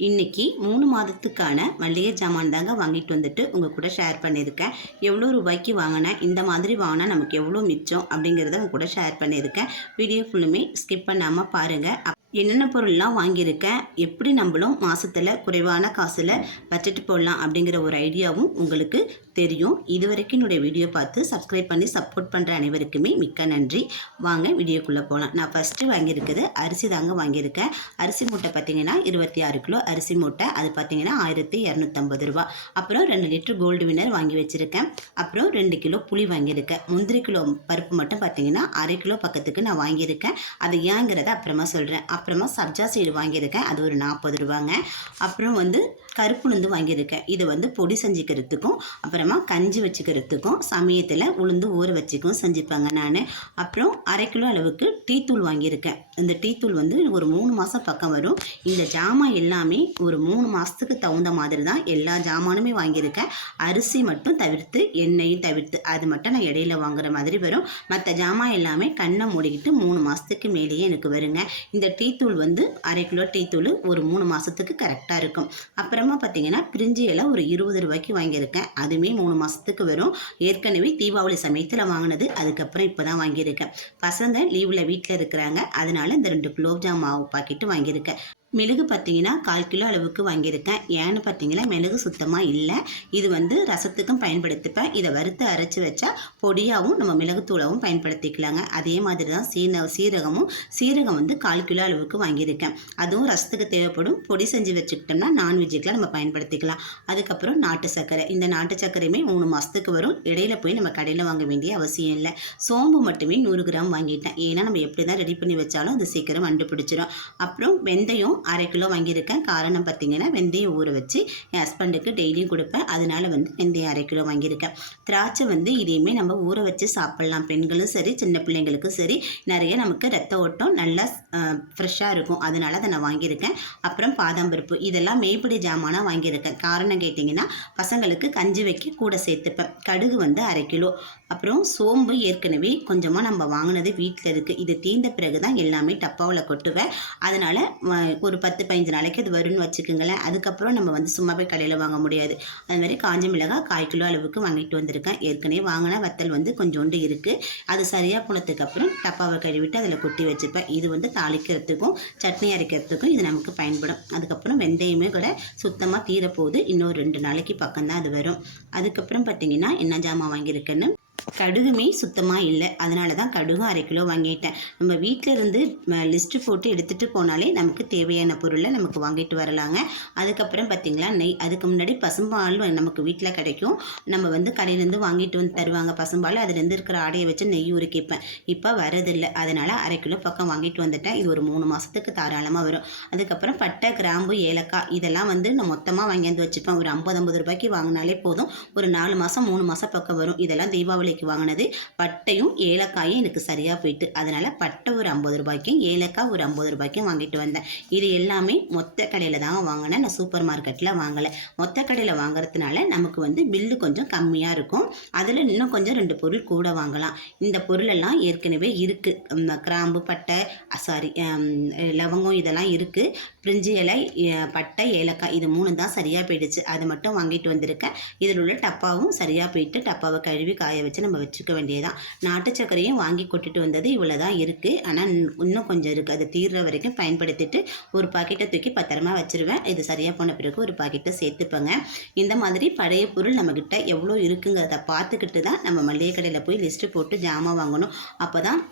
இன்றைக்கி 3 மாதத்துக்கான மளிகை ஜாமான் தாங்க வாங்கிட்டு வந்துட்டு உங்கள் கூட ஷேர் பண்ணியிருக்கேன். எவ்வளோ ரூபாய்க்கு வாங்கினேன், இந்த மாதிரி வாங்கினா நமக்கு எவ்வளோ மிச்சம் அப்படிங்கிறத உங்கள் கூட ஷேர் பண்ணியிருக்கேன். வீடியோ ஃபுல்லுமே ஸ்கிப் பண்ணாமல் பாருங்கள். என்னென்ன பொருள்லாம் வாங்கியிருக்கேன், எப்படி நம்மளும் மாதத்தில் குறைவான காசில் பட்ஜெட் போடலாம் அப்படிங்கிற ஒரு ஐடியாவும் உங்களுக்கு தெரியும். இது வரைக்கும் என்னுடைய வீடியோ பார்த்து சப்ஸ்கிரைப் பண்ணி சப்போர்ட் பண்ணுற அனைவருக்குமே மிக்க நன்றி. வாங்க வீடியோக்குள்ளே போகலாம். நான் ஃபஸ்ட்டு வாங்கியிருக்குது அரிசி தாங்க வாங்கியிருக்கேன். அரிசி மூட்டை பார்த்திங்கன்னா 26 கிலோ அரிசி மூட்டை, அது பார்த்திங்கன்னா 1250 ரூபா. அப்புறம் 2 லிட்டர் கோல்டு வினர் வாங்கி வச்சுருக்கேன். அப்புறம் 2 கிலோ புளி வாங்கியிருக்கேன். முந்திரி கிலோ பருப்பு மட்டும் பார்த்திங்கன்னா அரை கிலோ பக்கத்துக்கு நான் வாங்கியிருக்கேன். அது ஏங்கிறத அப்புறமா சொல்கிறேன். அப்புறமா சப்ஜா சீடு வாங்கியிருக்கேன், அது ஒரு 40 ரூபாங்க. அப்புறம் கருப்புளுந்து வாங்கியிருக்கேன். இது பொடி செஞ்சுக்கிறதுக்கும் அப்புறமா கஞ்சி வச்சுக்கிறதுக்கும் சமயத்தில் உளுந்து ஊற வச்சுக்கும் செஞ்சுப்பேங்க நான். அப்புறம் அரை கிலோ அளவுக்கு டீ தூள் வாங்கியிருக்கேன். இந்த டீ தூள் ஒரு 3 மாதம் பக்கம் வரும். இந்த ஜாமான் எல்லாமே ஒரு 3 மாதத்துக்கு தகுந்த மாதிரி தான் எல்லா ஜாமானுமே வாங்கியிருக்கேன். அரிசி மட்டும் தவிர்த்து, எண்ணெயும் தவிர்த்து, அது மட்டும் நான் இடையில வாங்குற மாதிரி வரும். மற்ற ஜாமான் எல்லாமே கண்ணை மூடிக்கிட்டு 3 மாதத்துக்கு மேலேயே எனக்கு வருங்க. இந்த டீ தூள் அரை கிலோ டீ தூள் ஒரு 3 மாதத்துக்கு கரெக்டாக இருக்கும். அப்புறமா பார்த்தீங்கன்னா பிரிஞ்சி இலை ஒரு 20 ரூபாய்க்கு வாங்கியிருக்கேன். அதுவுமே 3 மாதத்துக்கு வரும். ஏற்கனவே தீபாவளி சமயத்தில் வாங்கினது, அதுக்கப்புறம் இப்போ தான் வாங்கியிருக்கேன். பசங்க லீவில் வீட்டில் இருக்கிறாங்க, அதனால இந்த 2 குலோப்ஜாம் மாவு பாக்கெட்டு வாங்கியிருக்கேன். மிளகு பார்த்தீங்கன்னா 1/4 கிலோ அளவுக்கு வாங்கியிருக்கேன். ஏன்னு பார்த்தீங்கன்னா மிளகு சுத்தமாக இல்லை. இது ரசத்துக்கும் பயன்படுத்திப்பேன். இதை வறுத்து அரைச்சி வச்சா பொடியாகவும் நம்ம மிளகுத்தூளாகவும் பயன்படுத்திக்கலாங்க. அதே மாதிரி தான் சீரகம் 1/4 கிலோ அளவுக்கு வாங்கியிருக்கேன். அதுவும் ரசத்துக்கு தேவைப்படும். பொடி செஞ்சு வச்சுக்கிட்டோம்னா நான்வெஜ்ஜுக்கெலாம் நம்ம பயன்படுத்திக்கலாம். அதுக்கப்புறம் நாட்டு சர்க்கரை, இந்த நாட்டு சர்க்கரையுமே 3 மாதத்துக்கு வரும். இடையில போய் நம்ம கடையில் வாங்க வேண்டிய அவசியம் இல்லை. சோம்பு மட்டுமே 100 கிராம் வாங்கிட்டேன். ஏன்னா நம்ம எப்படி தான் ரெடி பண்ணி வச்சாலும் அது சீக்கிரம் கண்டுபிடிச்சிடும். அப்புறம் வெந்தயம் அரை கிலோ வாங்கியிருக்கேன். காரணம் பார்த்தீங்கன்னா வெந்தயம் ஊற வச்சு என் ஹஸ்பண்டுக்கு டெய்லியும் கொடுப்பேன். அதனால வெந்தயம் அரை கிலோ வாங்கியிருக்கேன். திராட்சை இதையுமே நம்ம ஊற வச்சு சாப்பிட்லாம். பெண்களும் சரி, சின்ன பிள்ளைங்களுக்கும் சரி. நிறைய நமக்கு ரத்த ஓட்டம் நல்லா ஃப்ரெஷ்ஷாக இருக்கும். அதனால அதை நான் வாங்கியிருக்கேன். அப்புறம் பாதாம் பருப்பு, இதெல்லாம் மேய்ப்படி ஜாமானாக வாங்கியிருக்கேன். காரணம் கேட்டிங்கன்னா பசங்களுக்கு கஞ்சி வைக்க கூட சேர்த்துப்பேன். கடுகு அரை கிலோ. அப்புறம் சோம்பு ஏற்கனவே கொஞ்சமாக நம்ம வாங்கினது வீட்டில் இருக்குது. இது தீர்ந்த பிறகு தான் எல்லாமே டப்பாவில் கொட்டுவேன். அதனால் ஒரு 10-15 நாளைக்கு அது வரும்னு வச்சுக்கோங்களேன். அதுக்கப்புறம் நம்ம சும்மாவே கடையில் வாங்க முடியாது. அதுமாதிரி காஞ்ச மிளகாய் 1/4 கிலோ அளவுக்கு வாங்கிட்டு வந்திருக்கேன். ஏற்கனவே வாங்கின வத்தல் கொஞ்சோண்டு இருக்குது. அது சரியாக போனதுக்கப்புறம் டப்பாவை கழுவிட்டு அதில் கொட்டி வச்சுப்பேன். இது தாளிக்கிறதுக்கும் சட்னி அரைக்கிறதுக்கும் இது நமக்கு பயன்படும். அதுக்கப்புறம் வெந்தயமே கூட சுத்தமாக தீரப்போகுது. இன்னும் 2 நாளைக்கு பக்கம்தான் அது வரும். அதுக்கப்புறம் பார்த்திங்கன்னா என்ன ஜாமான் வாங்கியிருக்கேன்னு, கடுகுமே சுத்தமாக இல்லை. அதனால தான் கடுகும் அரை கிலோ வாங்கிட்டேன். நம்ம வீட்டில் இருந்து லிஸ்ட்டு போட்டு எடுத்துகிட்டு போனாலே நமக்கு தேவையான பொருளை நமக்கு வாங்கிட்டு வரலாங்க. அதுக்கப்புறம் பார்த்திங்களா நெய், அதுக்கு முன்னாடி பசும்பால் நமக்கு வீட்டில் கிடைக்கும். நம்ம கடையிலேருந்து வாங்கிட்டு தருவாங்க பசும்பால். அதுலேருந்து இருக்கிற ஆடையை வச்சு நெய் உருக்கிப்பேன். இப்போ வரதில்லை, அதனால் அரை கிலோ பக்கம் வாங்கிட்டு வந்துட்டேன். இது ஒரு 3 மாதத்துக்கு தாராளமாக வரும். அதுக்கப்புறம் பட்டை, கிராம்பு, ஏலக்காய் இதெல்லாம் நான் மொத்தமாக வாங்கியாந்து வச்சுப்பேன். ஒரு 50 ரூபாய்க்கு வாங்கினாலே போதும். ஒரு 4 மாதம் 3 மாதம் பக்கம் வரும். இதெல்லாம் தீபாவளி வாங்கினது. பட்டையும் ஏலக்காயும் எனக்கு சரியாக போயிட்டு, அதனால் பட்டை ஒரு 50 ரூபாய்க்கும் ஏலக்காய் ஒரு 50 ரூபாய்க்கும் வாங்கிட்டு வந்தேன். இது எல்லாமே மொத்த கடையில் தான் வாங்கினேன். நான் சூப்பர் மார்க்கெட்டில் வாங்கலை. மொத்த கடையில் வாங்குறதுனால நமக்கு பில்லு கொஞ்சம் கம்மியாக இருக்கும். அதில் இன்னும் கொஞ்சம் 2 பொருள் கூட வாங்கலாம். இந்த பொருளெல்லாம் ஏற்கனவே இருக்குது. கிராம்பு, பட்டை, லவங்கம் இதெல்லாம் இருக்குது. பிரிஞ்சி இலை, பட்டை, ஏலக்காய் இது 3 தான் சரியாக போயிடுச்சு. அது மட்டும் வாங்கிட்டு வந்திருக்கேன். இதில் உள்ள டப்பாவும் சரியாக போயிட்டு டப்பாவை கழுவி காய வச்சு நம்ம வச்சுக்க வேண்டியதான். நாட்டு சர்க்கரையும் வாங்கி கொட்டிட்டு வந்தது இவ்வளோ தான் இருக்குது. ஆனால் இன்னும் கொஞ்சம் இருக்குது. அது தீர்ற வரைக்கும் பயன்படுத்திட்டு ஒரு பாக்கெட்டை தூக்கி பத்திரமா வச்சுருவேன். இது சரியாக போன பிறகு ஒரு பாக்கெட்டை சேர்த்துப்பேங்க. இந்த மாதிரி பழைய பொருள் நம்மக்கிட்ட எவ்வளோ இருக்குங்கிறத பார்த்துக்கிட்டு தான் நம்ம மளிகை கடையில் போய் லிஸ்ட்டு போட்டு ஜாமான் வாங்கணும். அப்போ தான்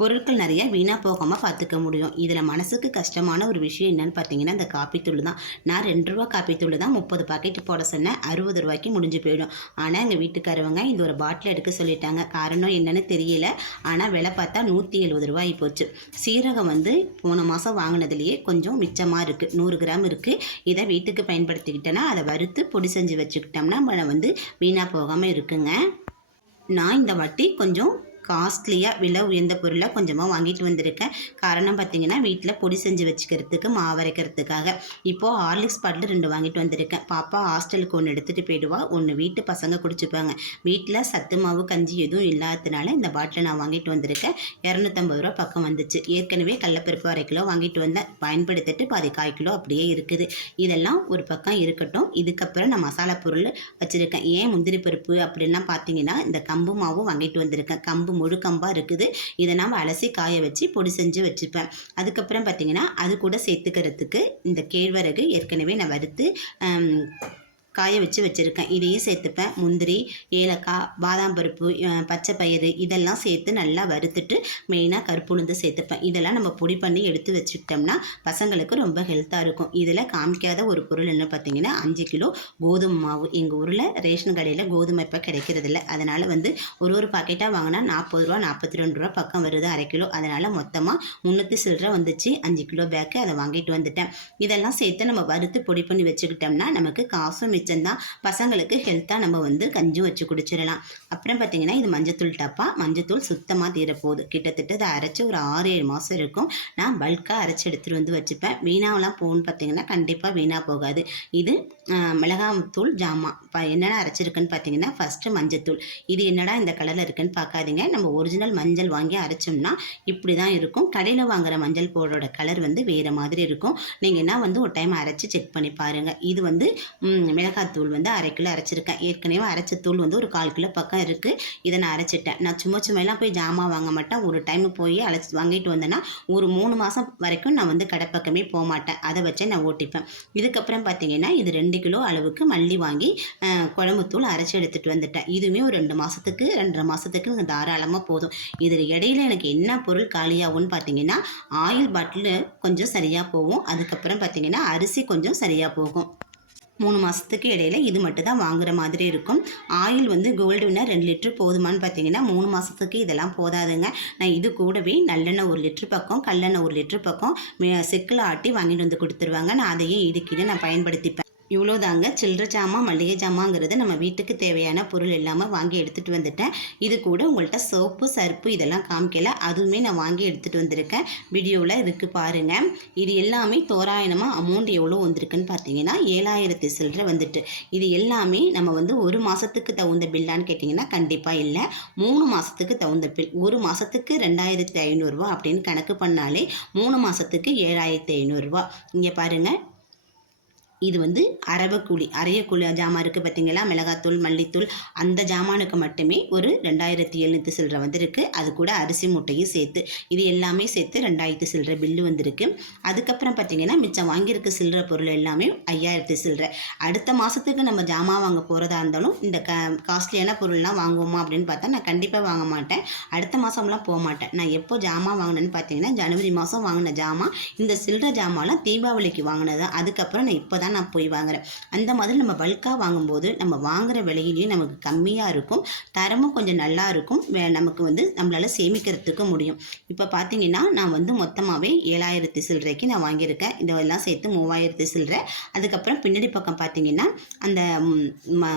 பொருட்கள் நிறைய வீணாக போகாமல் பார்த்துக்க முடியும். இதில் மனசுக்கு கஷ்டமான ஒரு விஷயம் என்னென்னு பார்த்தீங்கன்னா இந்த காப்பித்தூள் தான். நான் 2 ரூபா காப்பித்தூள் தான் 30 பாக்கெட்டு போட சொன்னேன். 60 ரூபாய்க்கு முடிஞ்சு போயிடும். ஆனால் எங்கள் வீட்டுக்காரவங்க இது ஒரு பாட்டில் எடுக்க சொல்லிட்டாங்க. காரணம் என்னென்னு தெரியல. ஆனால் விலை பார்த்தா 170 ரூபாய் போச்சு. சீரகம் போன மாதம் வாங்கினதுலேயே கொஞ்சம் மிச்சமாக இருக்குது. 100 கிராம் இருக்குது. இதை வீட்டுக்கு பயன்படுத்திக்கிட்டேன்னா அதை வறுத்து பொடி செஞ்சு வச்சுக்கிட்டோம்னா வீணாக போகாமல் இருக்குங்க. நான் இந்த வாட்டி கொஞ்சம் காஸ்ட்லியாக விலை உயர்ந்த பொருளாக கொஞ்சமாக வாங்கிட்டு வந்திருக்கேன். காரணம் பார்த்திங்கன்னா வீட்டில் பொடி செஞ்சு வச்சுக்கிறதுக்கு மாவு அரைக்கிறதுக்காக. இப்போது ஹார்லிக்ஸ் பாட்டில் 2 வாங்கிட்டு வந்திருக்கேன். பாப்பா ஹாஸ்டலுக்கு 1 எடுத்துகிட்டு போயிடுவா, 1 வீட்டு பசங்க குடிச்சுப்பாங்க. வீட்டில் சத்து மாவு கஞ்சி எதுவும் இல்லாததுனால இந்த பாட்டிலை நான் வாங்கிட்டு வந்திருக்கேன். 250 ரூபா பக்கம் வந்துச்சு. ஏற்கனவே கடலப்பருப்பு 1/2 கிலோ வாங்கிட்டு வந்தேன். பயன்படுத்திட்டு பாதி 1/4 கிலோ அப்படியே இருக்குது. இதெல்லாம் ஒரு பக்கம் இருக்கட்டும். இதுக்கப்புறம் நான் மசாலா பொருள் வச்சுருக்கேன். ஏன் முந்திரி பருப்பு அப்படின்லாம் பார்த்தீங்கன்னா இந்த கம்பு மாவும் வாங்கிட்டு வந்திருக்கேன். கம்பு முழு கம்பாக இருக்குது. இதை நான் அலசி காய வச்சு பொடி செஞ்சு வச்சுப்பேன். அதுக்கப்புறம் பார்த்தீங்கன்னா அது கூட சேர்த்துக்கிறதுக்கு இந்த கேழ்வரகு ஏற்கனவே நான் வறுத்து காய வச்சு வச்சுருக்கேன். இதையும் சேர்த்துப்பேன். முந்திரி, ஏலக்காய், பாதாம் பருப்பு, பச்சை பயிறு இதெல்லாம் சேர்த்து நல்லா வறுத்துட்டு மெயினாக கருப்புளுந்து சேர்த்துப்பேன். இதெல்லாம் நம்ம பொடி பண்ணி எடுத்து வச்சுக்கிட்டோம்னா பசங்களுக்கு ரொம்ப ஹெல்த்தாக இருக்கும். இதில் காமிக்காத ஒரு பொருள் என்ன பார்த்தீங்கன்னா 5 கிலோ கோதுமை மாவு. எங்கள் ஊரில் ரேஷன் கடையில் கோதுமை இப்போ கிடைக்கிறதில்ல. அதனால் ஒரு பாக்கெட்டாக வாங்கினா 40 ரூபா 42 ரூபா பக்கம் வருது 1/2 கிலோ. அதனால் மொத்தமாக 300 சில்லரை வந்துச்சு. 5 கிலோ பேக்கு அதை வாங்கிட்டு வந்துட்டேன். இதெல்லாம் சேர்த்து நம்ம வறுத்து பொடி பண்ணி வச்சுக்கிட்டோம்னா நமக்கு காசும் தான், பசங்களுக்கு ஹெல்த்தாக நம்ம கஞ்சும் வச்சு குடிச்சிடலாம். அப்புறம் பார்த்தீங்கன்னா இது மஞ்சத்தூள் டப்பா. மஞ்சத்தூள் சுத்தமாக தீரப்போகுது. கிட்டத்தட்ட அதை அரைச்சி ஒரு 6-7 மாதம் இருக்கும். நான் பல்காக அரைச்சி எடுத்துகிட்டு வச்சுப்பேன். வீணாவெலாம் போகணுன்னு பார்த்தீங்கன்னா கண்டிப்பாக வீணாக போகாது. இது மிளகாத்தூள் ஜாமான் என்னென்ன அரைச்சிருக்குன்னு பார்த்தீங்கன்னா ஃபஸ்ட்டு மஞ்சத்தூள். இது என்னடா இந்த கலரில் இருக்குன்னு பார்க்காதீங்க. நம்ம ஒரிஜினல் மஞ்சள் வாங்கி அரைச்சோம்னா இப்படி தான் இருக்கும். கடையில் வாங்குகிற மஞ்சள் பவுடரோட கலர் வேறு மாதிரி இருக்கும். நீங்கள் என்ன ஒரு டைம் அரைச்சி செக் பண்ணி பாருங்கள். இது மிளகாத்தூள் 1/2 கிலோ அரைச்சிருக்கேன். ஏற்கனவே அரைச்ச தூள் ஒரு 1/4 கிலோ பக்கம் இருக்குது. இதை நான் அரைச்சிட்டேன். நான் சும்மாலாம் போய் ஜாமான் வாங்க மாட்டேன். ஒரு டைம் போய் வாங்கிட்டு வந்தேன்னா ஒரு 3 மாதம் வரைக்கும் நான் கடை பக்கமே போக மாட்டேன். அதை வச்சே நான் ஓட்டிப்பேன். இதுக்கப்புறம் பார்த்தீங்கன்னா இது 2 கிலோ அளவுக்கு மல்லி வாங்கி குழம்புத்தூள் அரைச்சி எடுத்துகிட்டு வந்துட்டேன். இதுவுமே ஒரு 2 மாதத்துக்கு 2.5 மாதத்துக்கு தாராளமாக போதும். இதில் இடையில எனக்கு என்ன பொருள் காலியாகும்னு பார்த்தீங்கன்னா ஆயில் பாட்டில் கொஞ்சம் சரியாக போகும். அதுக்கப்புறம் பார்த்தீங்கன்னா அரிசி கொஞ்சம் சரியாக போகும். 3 மாதத்துக்கு இடையில இது மட்டும் தான் வாங்குற மாதிரி இருக்கும். ஆயில் கோல்டு வின்னர் 2 லிட்டர் போதுமான்னு பார்த்தீங்கன்னா 3 மாதத்துக்கு இதெல்லாம் போதாதுங்க. நான் இது கூடவே நல்லெண்ணெய் 1 லிட்டர் பக்கம், கல்லெண்ணெய் 1 லிட்டர் பக்கம் செக்கில் ஆட்டி வாங்கிட்டு கொடுத்துருவாங்க. நான் அதையும் இடுக்கிட்டு நான் பயன்படுத்திப்பேன். இவ்வளோதாங்க. சில்லறை ஜாமான் மளிகை ஜாமாங்கிறது நம்ம வீட்டுக்கு தேவையான பொருள் இல்லாமல் வாங்கி எடுத்துகிட்டு வந்துட்டேன். இது கூட உங்கள்கிட்ட சோப்பு சர்ப்பு இதெல்லாம் காமிக்கல, அதுவுமே நான் வாங்கி எடுத்துகிட்டு வந்திருக்கேன். வீடியோவில் இருக்குது பாருங்கள். இது எல்லாமே தோராயமாக அமௌண்ட் எவ்வளோ வந்திருக்குன்னு பார்த்தீங்கன்னா 7000 சில்லறை இது எல்லாமே நம்ம 1 மாதத்துக்கு தகுந்த பில்லான்னு கேட்டிங்கன்னா கண்டிப்பாக இல்லை. 3 மாதத்துக்கு தகுந்த பில். 1 மாதத்துக்கு 2500 ரூபா அப்படின்னு கணக்கு பண்ணாலே 3 மாதத்துக்கு 7500 ரூபா. இங்கே பாருங்கள். இது அரவக்கூலி அரையக்கூலி ஜாமான் இருக்குது பார்த்தீங்களா, மிளகாத்தூள் மல்லித்தூள் அந்த ஜாமானுக்கு மட்டுமே ஒரு 2700 சில்லறை வந்திருக்கு. அது கூட அரிசி மூட்டையும் சேர்த்து இது எல்லாமே சேர்த்து 2000 சில்லறை பில்லு வந்திருக்கு. அதுக்கப்புறம் பார்த்தீங்கன்னா மிச்சம் வாங்கியிருக்க சில்லறை பொருள் எல்லாமே 5000 சில்லறை. அடுத்த மாதத்துக்கு நம்ம ஜாமான் வாங்க போகிறதா இருந்தாலும் இந்த காஸ்ட்லியான பொருள்லாம் வாங்குவோமா அப்படின்னு பார்த்தா நான் கண்டிப்பாக வாங்க மாட்டேன். அடுத்த மாதம்லாம் போக மாட்டேன். நான் எப்போ ஜாமான் வாங்கினேன்னு பார்த்தீங்கன்னா ஜனவரி மாதம் வாங்கின ஜாமான். இந்த சில்லறை ஜாமான்லாம் தீபாவளிக்கு வாங்கினது. அதுக்கப்புறம் நான் இப்போ நான் போய் வாங்குறேன். அந்த மாதிரி நம்ம பல்காக வாங்கும்போது நம்ம வாங்குற விலையிலையும் நமக்கு கம்மியாக இருக்கும், தரமும் கொஞ்சம் நல்லா இருக்கும். நமக்கு நம்மளால் சேமிக்கிறதுக்கு முடியும். இப்போ பார்த்தீங்கன்னா நான் மொத்தமாகவே 7000 சில்லறைக்கு நான் வாங்கியிருக்கேன். இதெல்லாம் சேர்த்து 3000 சில்லறை. அதுக்கப்புறம் பின்னாடி பக்கம் பார்த்தீங்கன்னா அந்த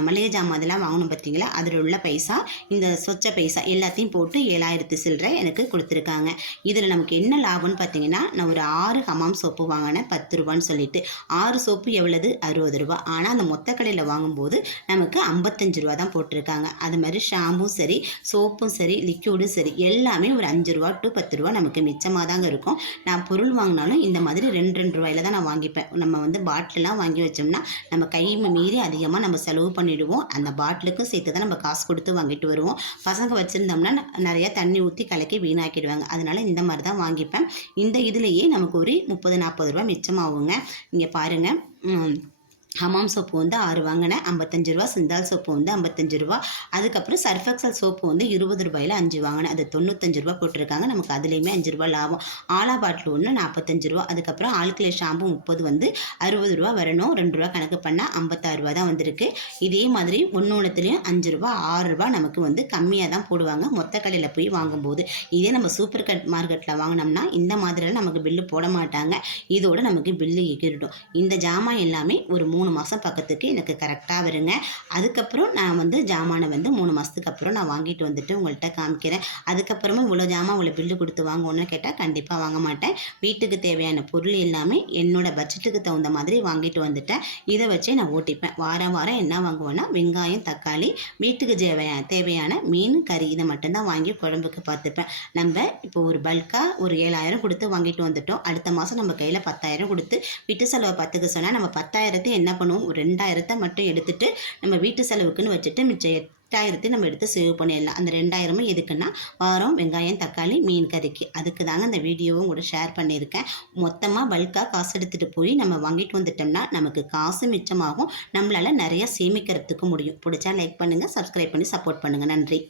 மளிகை ஜாமான் அதெல்லாம் வாங்கணும் பார்த்தீங்களா, அதில் உள்ள பைசா இந்த சொச்ச பைசா எல்லாத்தையும் போட்டு 7000 சில்லறை எனக்கு கொடுத்துருக்காங்க. இதில் நமக்கு என்ன லாபம்னு பார்த்தீங்கன்னா நான் ஒரு 6 ஹமாம் சோப்பு வாங்கினேன் 10 ரூபான்னு சொல்லிட்டு. 6 சோப்பு எவ்வளவு 60 ரூபா. ஆனால் அந்த மொத்த கடையில் வாங்கும்போது நமக்கு 55 ரூபா தான் போட்டிருக்காங்க. அது மாதிரி ஷாம்பும் சரி சோப்பும் சரி லிக்யூடும் சரி எல்லாமே ஒரு 5 ரூபா டு 10 ரூபா நமக்கு மிச்சமாக தாங்க இருக்கும். நான் பொருள் வாங்கினாலும் இந்த மாதிரி 2 ரூபாயில தான் நான் வாங்கிப்பேன். நம்ம பாட்டிலெலாம் வாங்கி வச்சோம்னா நம்ம கை மீறி அதிகமாக நம்ம செலவு பண்ணிவிடுவோம். அந்த பாட்டிலுக்கும் சேர்த்து தான் நம்ம காசு கொடுத்து வாங்கிட்டு வருவோம். பசங்க வச்சுருந்தோம்னா நிறையா தண்ணி ஊற்றி கலக்கி வீணாக்கிடுவாங்க. அதனால் இந்த மாதிரி தான் வாங்கிப்பேன். இந்த இதுலேயே நமக்கு ஒரு 30-40 ரூபா மிச்சமாகுங்க. இங்கே பாருங்கள். ஹமாம் சோப்பு 6 வாங்கினேன் 55 ரூபா. சிந்தால் சோப்பு 55 ரூபா. அதுக்கப்புறம் சர்ஃபெக்சல் சோப்பு 20 ரூபாயில் 5 வாங்கினேன். அது 95 ரூபா போட்டிருக்காங்க. நமக்கு அதுலேயுமே 5 ரூபா லாபம். ஆலா பாட்டில் 45 ரூபா. அதுக்கப்புறம் ஆல்கலே ஷாம்பு 30 60 ரூபா வரணும். 2 ரூபா கணக்கு பண்ணால் 56 ரூபா தான் வந்திருக்கு. இதே மாதிரி ஒன்றுத்துலேயும் 5 ரூபா 6 ரூபா நமக்கு கம்மியாக தான் போடுவாங்க மொத்த கடையில் போய் வாங்கும்போது. இதே நம்ம சூப்பர் மார்க்கெட்டில் வாங்கினோம்னா இந்த மாதிரிலாம் நமக்கு பில்லு போட மாட்டாங்க. இதோட நமக்கு பில்லு எகிரிடும். இந்த ஜாமான் எல்லாமே ஒரு 3 மாதம் பக்கத்துக்கு எனக்கு கரெக்டாக வருங்க. அதுக்கப்புறம் நான் வந்து ஜாமானை வந்து 3 மாதத்துக்கு அப்புறம் நான் வாங்கிட்டு வந்துட்டு உங்கள்கிட்ட காமிக்கிறேன். அதுக்கப்புறமா இவ்வளோ ஜாமான் இவ்வளோ பில்லு கொடுத்து வாங்கணும்னு கேட்டால் கண்டிப்பாக வாங்க மாட்டேன். வீட்டுக்கு தேவையான பொருள் எல்லாமே என்னோடய பட்ஜெட்டுக்கு தகுந்த மாதிரி வாங்கிட்டு வந்துட்டேன். இதை வச்சே நான் ஓட்டிப்பேன். வாரம் வாரம் என்ன வாங்குவேன்னா வெங்காயம், தக்காளி, வீட்டுக்கு தேவையான மீன், கறி இதை மட்டும்தான் வாங்கி குழம்புக்கு பார்த்துப்பேன். நம்ம இப்போ ஒரு பல்காக ஒரு 7,000 கொடுத்து வாங்கிட்டு வந்துட்டோம். அடுத்த மாதம் நம்ம கையில் 10,000 கொடுத்து வீட்டு செலவை பார்த்துக்க சொன்னால் நம்ம 10,000 என்ன பண்ணுவோம், ஒரு 2,000 மட்டும் எடுத்துகிட்டு நம்ம வீட்டு செலவுக்குன்னு வச்சுட்டு மிச்சம் 8,000 நம்ம எடுத்து சேவ் பண்ணிடலாம். அந்த 2,000 எதுக்குன்னா வாரம் வெங்காயம், தக்காளி, மீன் கறிக்கு. அதுக்கு தாங்க அந்த வீடியோவும் கூட ஷேர் பண்ணியிருக்கேன். மொத்தமாக பல்காக காசு எடுத்துகிட்டு போய் நம்ம வாங்கிட்டு வந்துட்டோம்னா நமக்கு காசு மிச்சமாகும். நம்மளால் நிறையா சேமிக்கிறதுக்கு முடியும். பிடிச்சா லைக் பண்ணுங்கள், சப்ஸ்கிரைப் பண்ணி சப்போர்ட் பண்ணுங்கள். நன்றி.